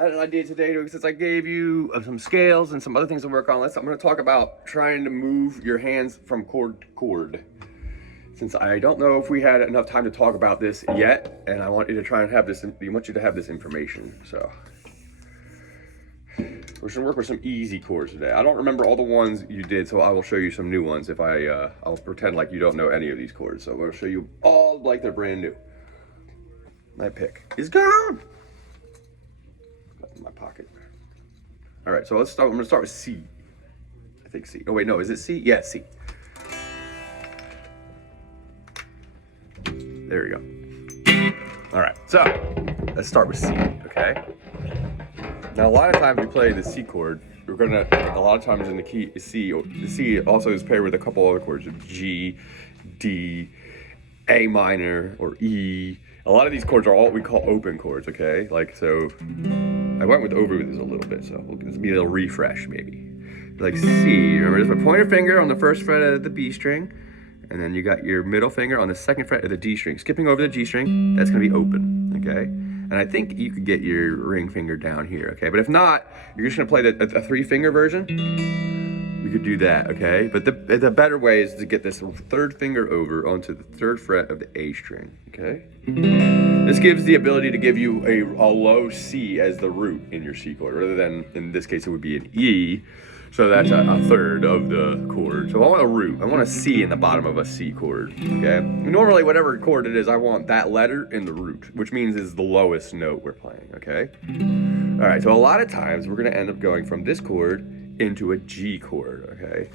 I had an idea today, since I gave you some scales and some other things to work on. I'm going to talk about trying to move your hands from chord to chord. Since I don't know if we had enough time to talk about this yet, and I want you to try and have this. I want you to have this information. So we're just gonna work with some easy chords today. I don't remember all the ones you did, so I will show you some new ones. If I'll pretend like you don't know any of these chords. So I'm gonna show you all like they're brand new. My pick is gone. Got it in my pocket. All right, so let's start. I'm gonna start with C. I think C. Oh wait, no, is it C? Yeah, C. There we go. All right, so let's start with C, okay? Now, a lot of times we play the C chord. We're gonna, a lot of times in the key C, the C also is paired with a couple other chords, G, D, A minor, or E. A lot of these chords are all what we call open chords, okay? Like, so, I went with over this a little bit, so this will be a little refresh, maybe. Like C, remember, just my pointer finger on the first fret of the B string, and then you got your middle finger on the second fret of the D string. Skipping over the G string, that's gonna be open, okay? And I think you could get your ring finger down here, okay? But if not, you're just gonna play a three finger version. We could do that, okay? But the better way is to get this third finger over onto the third fret of the A string, okay? This gives the ability to give you a low C as the root in your C chord, rather than, in this case, it would be an E. So that's a third of the chord. So I want a root. I want a C in the bottom of a C chord, okay? Normally, whatever chord it is, I want that letter in the root, which means is the lowest note we're playing, okay? All right, so a lot of times, we're gonna end up going from this chord into a G chord, okay?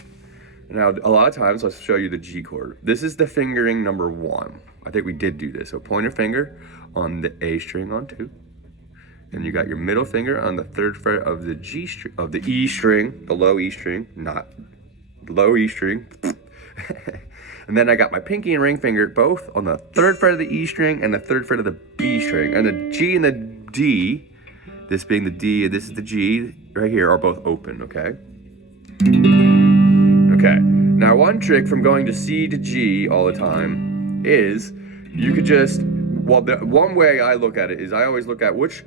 Now, a lot of times, let's show you the G chord. This is the fingering number 1. I think we did do this. So pointer finger on the A string on 2. And you got your middle finger on the third fret of the G string, of the E string, the low E string, not the low E string. And then I got my pinky and ring finger both on the third fret of the E string and the third fret of the B string. And the G and the D, this being the D and this is the G right here, are both open, okay? Okay, now one trick from going to C to G all the time is you could just, well, one way I look at it is I always look at which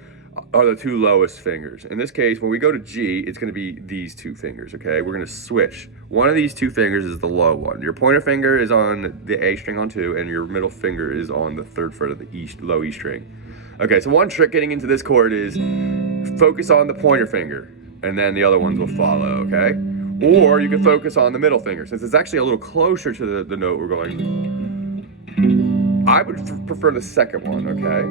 are the two lowest fingers. In this case, when we go to G, it's going to be these two fingers, okay? We're going to switch. One of these two fingers is the low one. Your pointer finger is on the A string on 2, and your middle finger is on the third fret of the low E string. Okay, so one trick getting into this chord is focus on the pointer finger, and then the other ones will follow, okay? Or you can focus on the middle finger, since it's actually a little closer to the note we're going. I would prefer the second one, okay?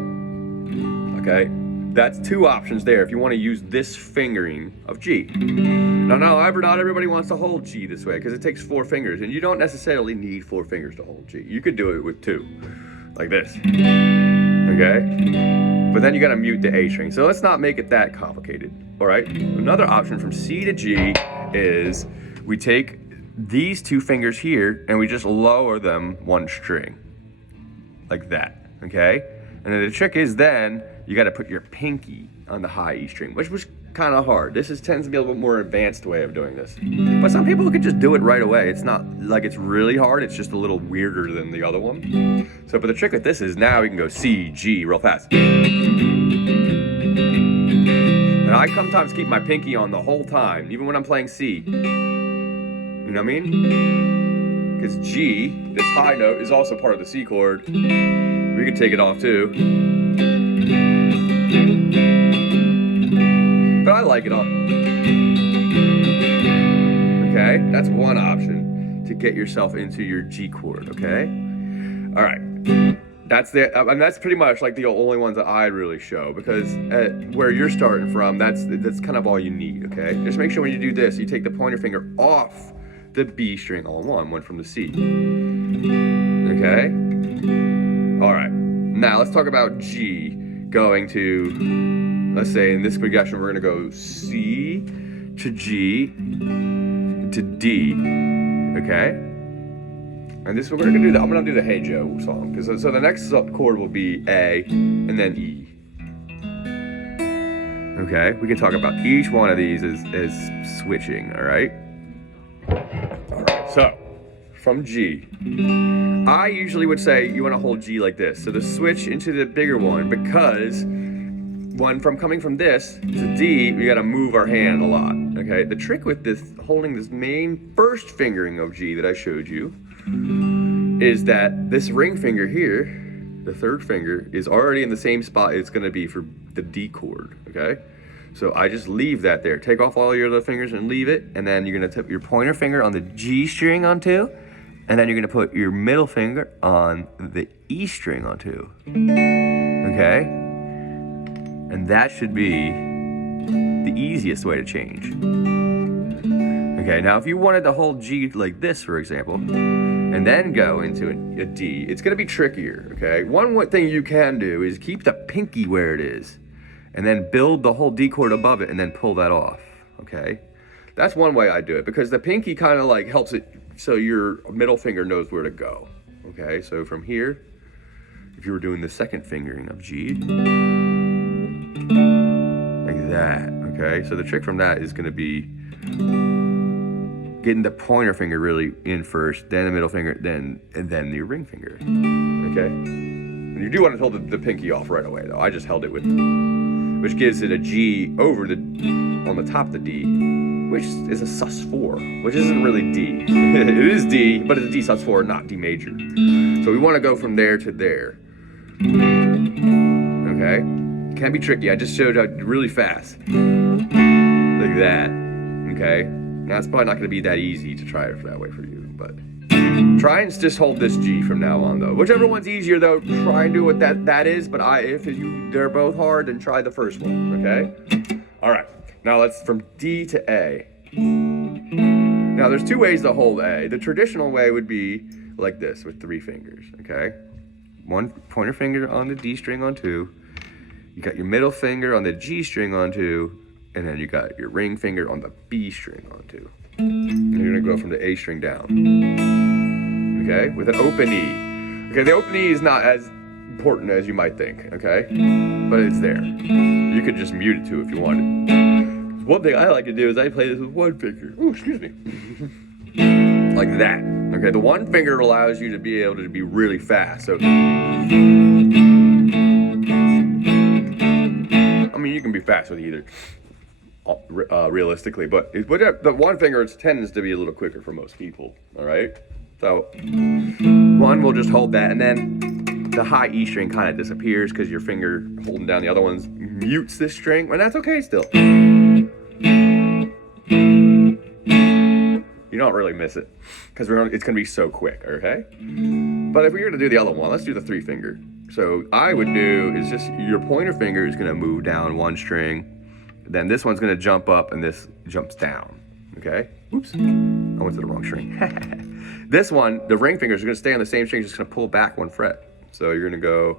Okay? That's two options there if you want to use this fingering of G. Now, however, not everybody wants to hold G this way because it takes 4 fingers, and you don't necessarily need 4 fingers to hold G. You could do it with 2, like this, okay? But then you got to mute the A string, so let's not make it that complicated, all right? Another option from C to G is we take these 2 fingers here and we just lower them 1 string, like that, okay? And then the trick is then you got to put your pinky on the high E string, which was kind of hard. This tends to be a little bit more advanced way of doing this. But some people could just do it right away. It's not like it's really hard. It's just a little weirder than the other one. So, but the trick with this is now we can go C, G real fast. And I sometimes keep my pinky on the whole time, even when I'm playing C. You know what I mean? Because G, this high note, is also part of the C chord. We could take it off too. But I like it all. Okay, that's one option to get yourself into your G chord, okay? All right, that's that's pretty much like the only ones that I really show, because where you're starting from, that's kind of all you need, okay? Just make sure when you do this, you take the pointer finger off the B string all in one from the C, okay? All right, now let's talk about G going to, let's say in this progression, we're gonna go C to G to D, okay? And this, we're gonna do I'm gonna do the Hey Joe song, because so the next chord will be A and then E. Okay, we can talk about each one of these as switching, all right? All right, so from G, I usually would say you want to hold G like this. So to switch into the bigger one, because coming from this to D, we gotta move our hand a lot, okay? The trick with this, holding this main first fingering of G that I showed you, is that this ring finger here, the third finger, is already in the same spot it's gonna be for the D chord, okay? So I just leave that there. Take off all your other fingers and leave it, and then you're gonna put your pointer finger on the G string on 2, and then you're gonna put your middle finger on the E string on 2, okay? And that should be the easiest way to change. Okay, now if you wanted to hold G like this, for example, and then go into a D, it's gonna be trickier, okay? One thing you can do is keep the pinky where it is, and then build the whole D chord above it, and then pull that off, okay? That's one way I do it, because the pinky kind of like helps it so your middle finger knows where to go, okay? So from here, if you were doing the second fingering of G, like that, okay? So the trick from that is gonna be getting the pointer finger really in first, then the middle finger, and then the ring finger, okay? And you do want to hold the pinky off right away though. I just held it with, which gives it a G over on the top of the D, which is a sus4, which isn't really D. It is D, but it's a D sus4, not D major. So we want to go from there to there, okay? Can be tricky. I just showed you really fast, like that, okay? Now it's probably not going to be that easy to try it that way for you, but try and just hold this G from now on though. Whichever one's easier though, try and do what that is, but if they're both hard, then try the first one, okay? All right, now let's from D to A. Now there's 2 ways to hold A. The traditional way would be like this with 3 fingers, okay? One pointer finger on the D string on 2, you got your middle finger on the G string on 2, and then you got your ring finger on the B string on 2. And you're gonna go from the A string down, okay? With an open E. Okay, the open E is not as important as you might think, okay? But it's there. You could just mute it too if you wanted. One thing I like to do is I play this with one finger. Ooh, excuse me. Like that, okay? The one finger allows you to be able to be really fast, so. I mean, you can be fast with either, realistically, but the one finger tends to be a little quicker for most people, all right? So, one, we'll just hold that, and then the high E string kind of disappears because your finger holding down the other ones mutes this string, and that's okay still. You don't really miss it, because it's gonna be so quick, okay? But if we were to do the other one, let's do the 3 finger. So I would do is just your pointer finger is gonna move down 1 string, then this one's gonna jump up and this jumps down, okay? Oops, I went to the wrong string. This one, the ring fingers are gonna stay on the same string, just gonna pull back 1 fret. So you're gonna go,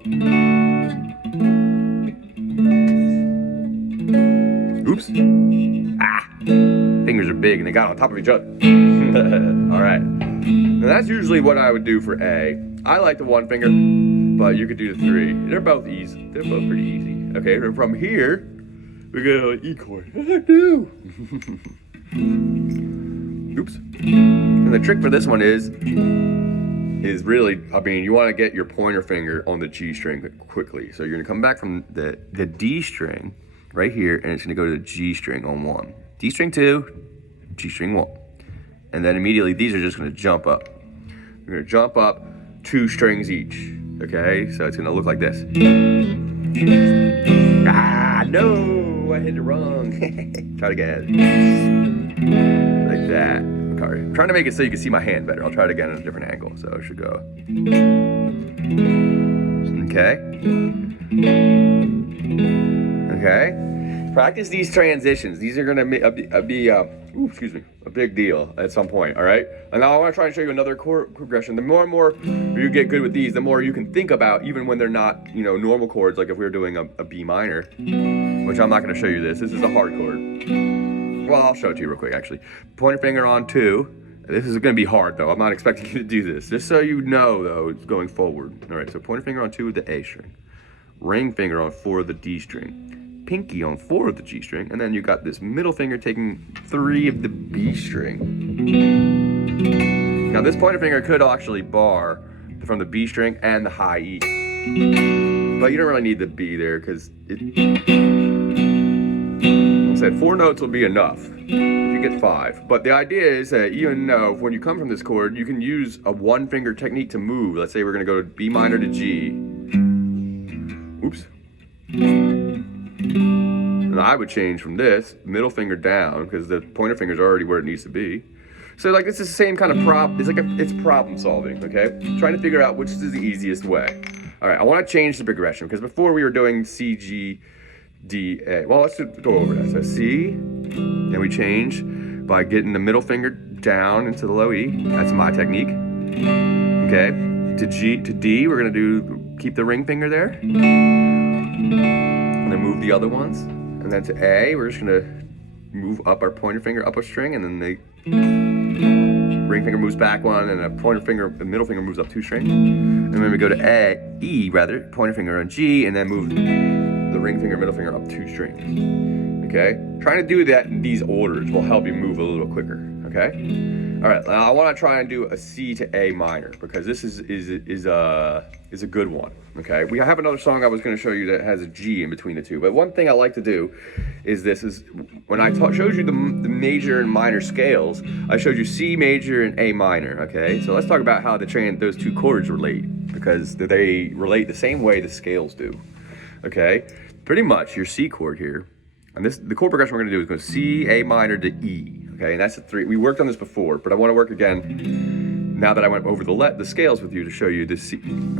oops, fingers are big and they got on top of each other. All right, now that's usually what I would do for A. I like the 1 finger, but you could do the 3. They're both easy. They're both pretty easy. Okay, and from here, we go to E chord. Oops. And the trick for this one is really, I mean, you want to get your pointer finger on the G string quickly. So you're going to come back from the D string right here, and it's going to go to the G string on 1. D string 2, G string 1. And then immediately these are just going to jump up. You're going to jump up 2 strings each. Okay, so it's going to look like this. Ah, no, I hit it wrong. Try it again. Like that. Okay. I'm trying to make it so you can see my hand better. I'll try it again at a different angle. So it should go. Okay. Okay. Practice these transitions. These are going to be a big deal at some point, all right? And now I want to try and show you another chord progression. The more and more you get good with these, the more you can think about, even when they're not, normal chords, like if we were doing a B minor, which I'm not going to show you this. This is a hard chord. Well, I'll show it to you real quick, actually. Pointer finger on 2. This is going to be hard, though. I'm not expecting you to do this. Just so you know, though, it's going forward. All right, so pointer finger on 2 with the A string. Ring finger on 4 of the D string. Pinky on 4 of the G string, and then you got this middle finger taking 3 of the B string. Now this pointer finger could actually bar from the B string and the high E. but you don't really need the B there because it, like I said, 4 notes will be enough if you get 5. But the idea is that even though when you come from this chord, you can use a 1-finger technique to move. Let's say we're going to go to B minor to G. Oops. And I would change from this middle finger down because the pointer finger is already where it needs to be. So like this is the same kind of it's problem solving, okay? Trying to figure out which is the easiest way. All right, I want to change the progression because before we were doing C, G, D, A. Well, let's go over that. So C, and we change by getting the middle finger down into the low E. That's my technique. Okay, to G, to D, we're gonna keep the ring finger there. And then move the other ones. And then to A, we're just gonna move up our pointer finger up a string, and then the ring finger moves back 1, and the middle finger moves up 2 strings. And then we go to E, pointer finger on G, and then move the ring finger, middle finger up 2 strings. Okay? Trying to do that in these orders will help you move a little quicker. Okay? All right, now I want to try and do a C to A minor because this is a good one. Okay, we have another song I was going to show you that has a G in between the two. But one thing I like to do is when I showed you the major and minor scales, I showed you C major and A minor. Okay, so let's talk about how those 2 chords relate because they relate the same way the scales do. Okay, pretty much your C chord here, and the chord progression we're going to do is go C, A minor to E. Okay, and that's the 3. We worked on this before, but I want to work again now that I went over the scales with you to show you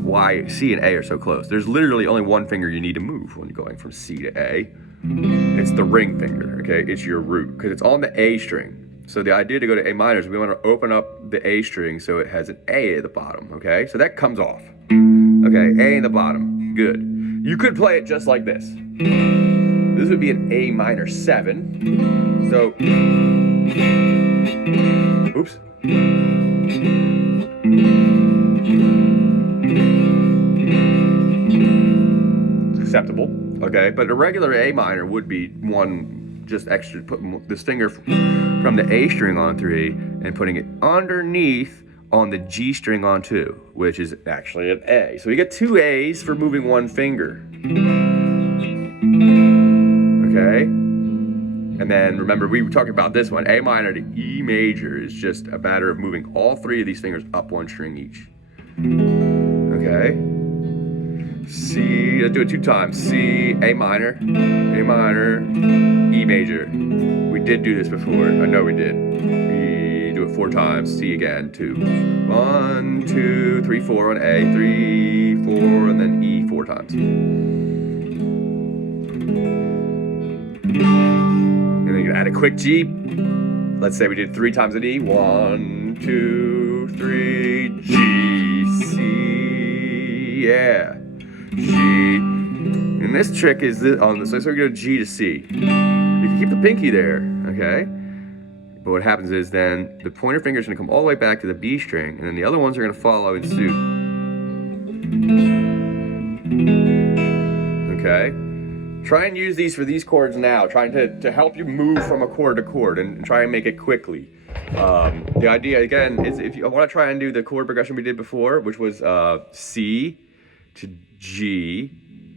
why C and A are so close. There's literally only 1 finger you need to move when you're going from C to A. It's the ring finger, okay? It's your root, because it's on the A string. So the idea to go to A minor is we want to open up the A string so it has an A at the bottom, okay? So that comes off. Okay, A in the bottom, good. You could play it just like this. This would be an A minor 7. So, oops. It's acceptable, okay? But a regular A minor would be one just extra, putting this finger from the A string on 3 and putting it underneath on the G string on 2, which is actually an A. So you get 2 A's for moving 1 finger. Okay? And then remember, we were talking about this one. A minor to E major is just a matter of moving all 3 of these fingers up 1 string each. Okay? C, let's do it 2 times. C, A minor, E major. We did do this before. I know we did. We do it 4 times. C again, 2. 1, 2, 3, 4 on A, 3, 4, and then E 4 times. And then you add a quick G. Let's say we did 3 times an E. 1, 2, 3, G, C, yeah, G. And this trick is on this. So we go G to C. You can keep the pinky there, okay? But what happens is then the pointer finger is going to come all the way back to the B string, and then the other ones are going to follow in suit. Okay? Try and use these for these chords now, trying to help you move from a chord to chord and try and make it quickly. The idea, again, is if you want to try and do the chord progression we did before, which was C to G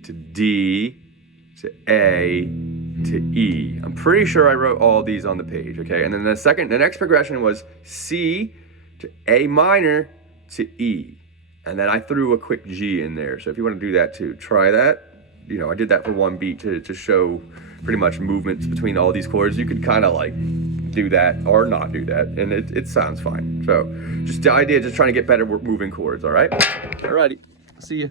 to D to A to E. I'm pretty sure I wrote all these on the page, okay? And then the next progression was C to A minor to E. And then I threw a quick G in there. So if you want to do that too, try that. You know, I did that for 1 beat to show pretty much movements between all these chords. You could kind of like do that or not do that, and it sounds fine. So just the idea, just trying to get better moving chords, all right? All righty, see ya.